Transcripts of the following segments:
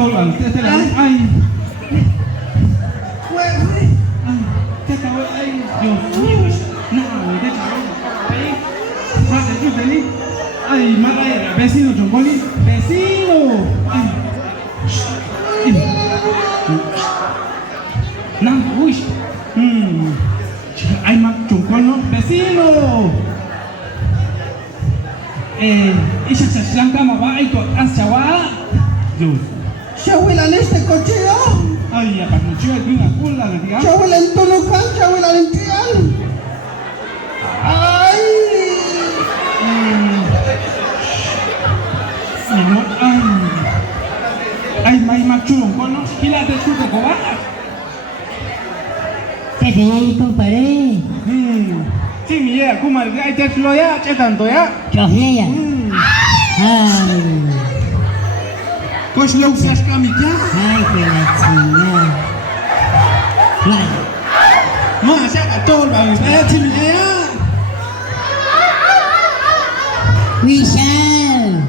Colgan, te la ay. ¿Qué acabó? Ay, Dios mío. No, de hecho, ahí. Pasa, ¿qué feliz? Ay, mala era. Vecino, Chompoli. Vecino. Ay. No, uy. Ay, más Chompol, ¿no? Vecino. Ella se blanca, mamá, y con ansiaba. Dios. Shawila en este cocheo. Ay, ya para mucho el vino azul la verdad. Shawila en Tolucan, Shawila en Tial. Ay. No, ay, may machurong ko, no? Kila de su de coba. Te te comparé. Sí, mira, como el gay te lo ya, che tanto ya. Chojea. Ay. Pues lo usas camilla. Ay, que la chingada. Vale. No, ya todo el baile, sí, mira. Vishal.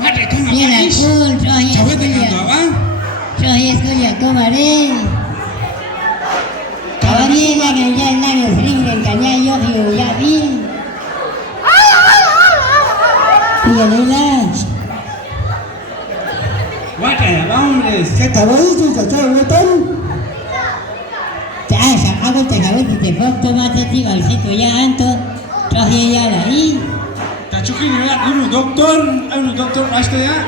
Madre, ¿cómo Mira, vais? cool, Chavete cantaba. Chojea escucha, comaré. Cabarina, que ya el labio sringa, el cañá, yo, ya vi. Y el Guaca, hombres. ¿Qué tal ahí? ¿Qué tal ahí? Ya, sacado te cabeza, te foto, mate, tío, al sitio ya, anto. Chojea ya la ahí. Cachuquín, mira, uno doctor, hasta ya.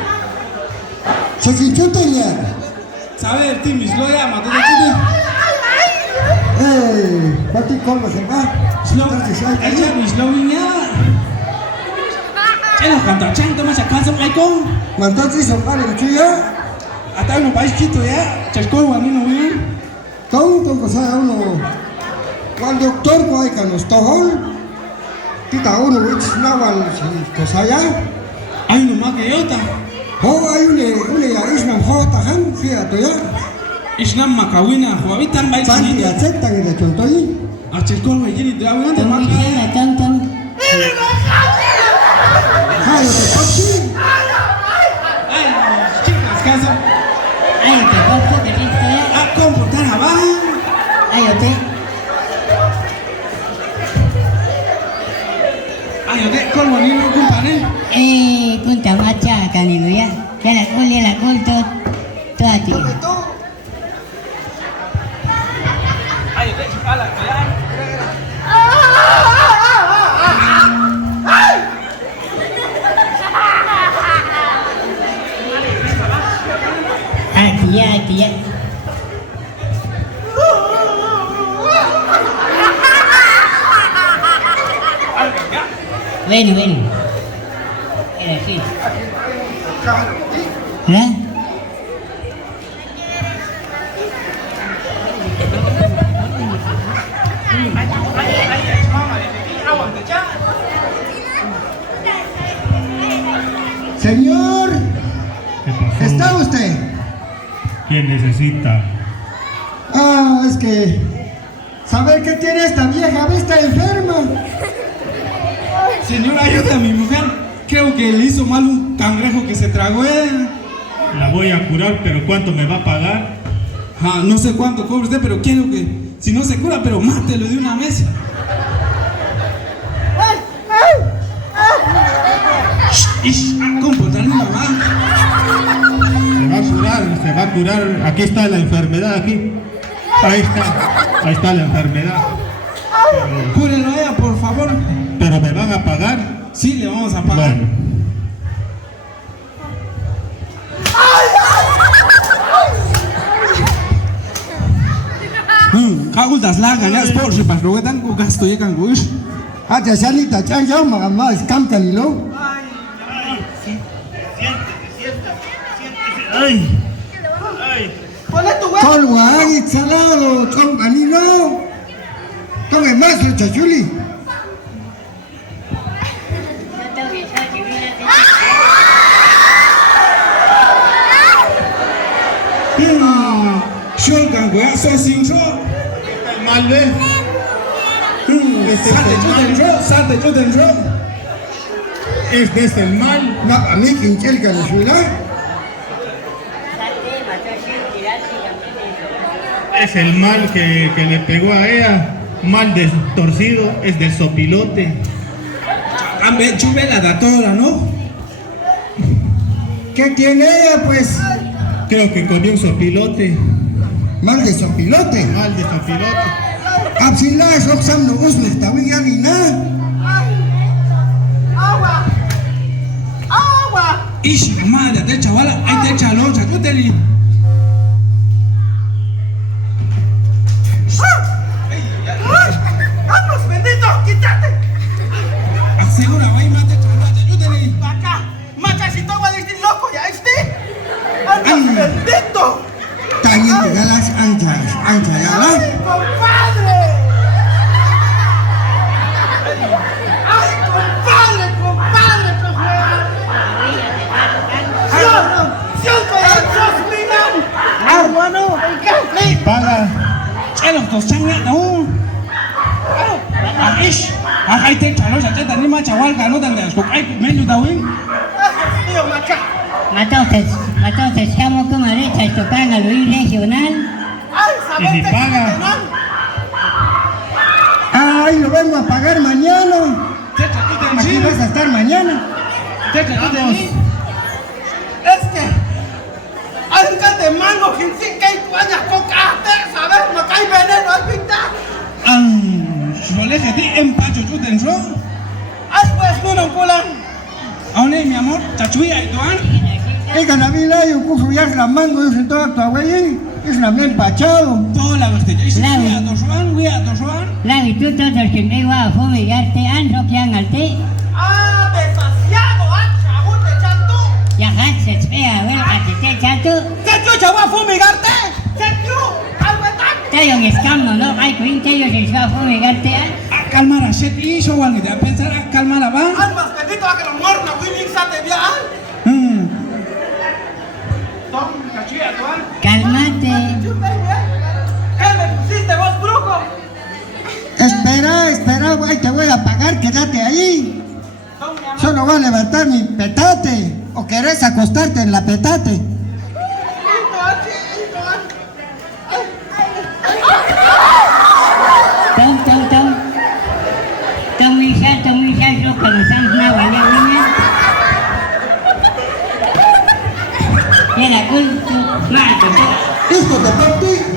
Se quinchó ya. ¿Sabe el timis? Lo llama, te lo tiene. Bati con los demás. Ella mis lo niña. Ella canta chanta más acá son ay con. Mandaste son para el chío. Hasta uno país quito ya. Chasco guamino bien. Tonto cosa uno. Cuando doctor no hay que nos tojol. Kita uno wich nawal cosa ya. Hay uno más que otra. Oh, hay una ya isman jota han fíjate ya. Isnam makawina huabitan baik Santi sini. accepta que te chontoy. A chasco begini de awan de Tunggu maka. saya, tonton. Hayo te cochi. Ay, chicas, casa. Ayo, te foto, te listo ya. A comportar abajo. Ayo, te. Ay, oke, kol wanino kumpane. Kunta macha, kan ibu ya. Ya la kul, tu hati. Ay, oke, kepala kalian. Hati ya. Ven. Era así. ¿Eh? Señor, ¿Qué pasó? ¿está usted? ¿Quién necesita? Ah, es que saber qué tiene esta vieja, está enferma. Señora, ayude a mi mujer. Creo que le hizo mal un cangrejo que se tragó ella. La voy a curar, pero ¿cuánto me va a pagar? No sé cuánto cobra usted, pero quiero que, si no se cura, pero mátelo de una vez. Comportar mi mamá. Se va a curar. Aquí está la enfermedad, aquí. Ahí está la enfermedad. Cúrelo a ella, por favor. Pero me van a pagar. Sí, le vamos a pagar. Bueno, Kagutas lagan, ya es por si pas luego tan gasto ya kan guis. Hacia Sanita Chan, yo más campan y lo. Colwa, y salado, champanino. Tome más, el chachuli. Shulkan ya so sin so. mal ve. Sate yo dentro. Este es el mal. No, a mí, quinchel, que la suela. Es el mal que le pegó a ella. Mal torcido, es del sopilote. Ambe chube la datora, ¿no? ¿Qué tiene ella, pues? Creo que comió un sopilote. Mal de sopilote. Mal de sopilote. Absila es opsam no us me está bien ni nada. Agua. Agua. Ish, madre, te chavala, ahí te chalo, chacuteli. ¡Vamos, bendito! ¡Quítate! Asegura, vai mate chala, chacuteli. Maca. Maca, si todo va a decir loco, ya esté. ¡Vamos, bendito! También te galas anchas, ya la. ¡Ay, compadre! ¡Ay, compadre, compadre! ¡Dios, Dios, mira! ¡Hermano! Y paga. Chelo, tos changa, no. Ish, ahí te chalo, chacheta, ni ma chawal, no tan de asco, ay, menu da win. ¡Dios, Maca! Entonces, ¿cómo como derecha esto paga Luis Regional? ¡Ay, Y si sabete! paga. Ay, lo vengo a pagar mañana. Checha, tú te Aquí vas a estar mañana. Checha, tú te Es que... ¡Ay, de mango, que sí que hay tuañas coca! ¿Sabes? No cae veneno, ¿has visto? Yo le dije, empacho, tú te entró. ¡Ay, pues, no culan! Aún mi amor, chachuya y tuan. El canabila y un curso ya es la mango y toda tu abuela. Es una bien pachado. Toda la bastilla. Y si Claro. voy a tosuan. La virtud todos que me va a fumigarte, ando que han alte, ¡Ah, desasiado! ¡Ah, chabón, te chanto! ya se espera, bueno, a ti te chato, ¡Se chucha, voy a fumigarte! ¡Se chu! ¡Algo tan! te hay un escamno, ¿no? Hay que que ellos se va a fumigarte, A calmar a Shet y yo van a pensar a calmar a van. ¡Almas, bendito, a que los muertos, Willing, sate bien! ¡Tom, cachuya, tuan! cálmate. ¿Qué me pusiste vos, brujo? Espera, güey, te voy a pagar, quédate ahí. Solo voy a levantar mi petate. ¿O querés acostarte en la petate? Tom Michel, lo que nos han dado a la niña. Y era culto, mato, Esto de parte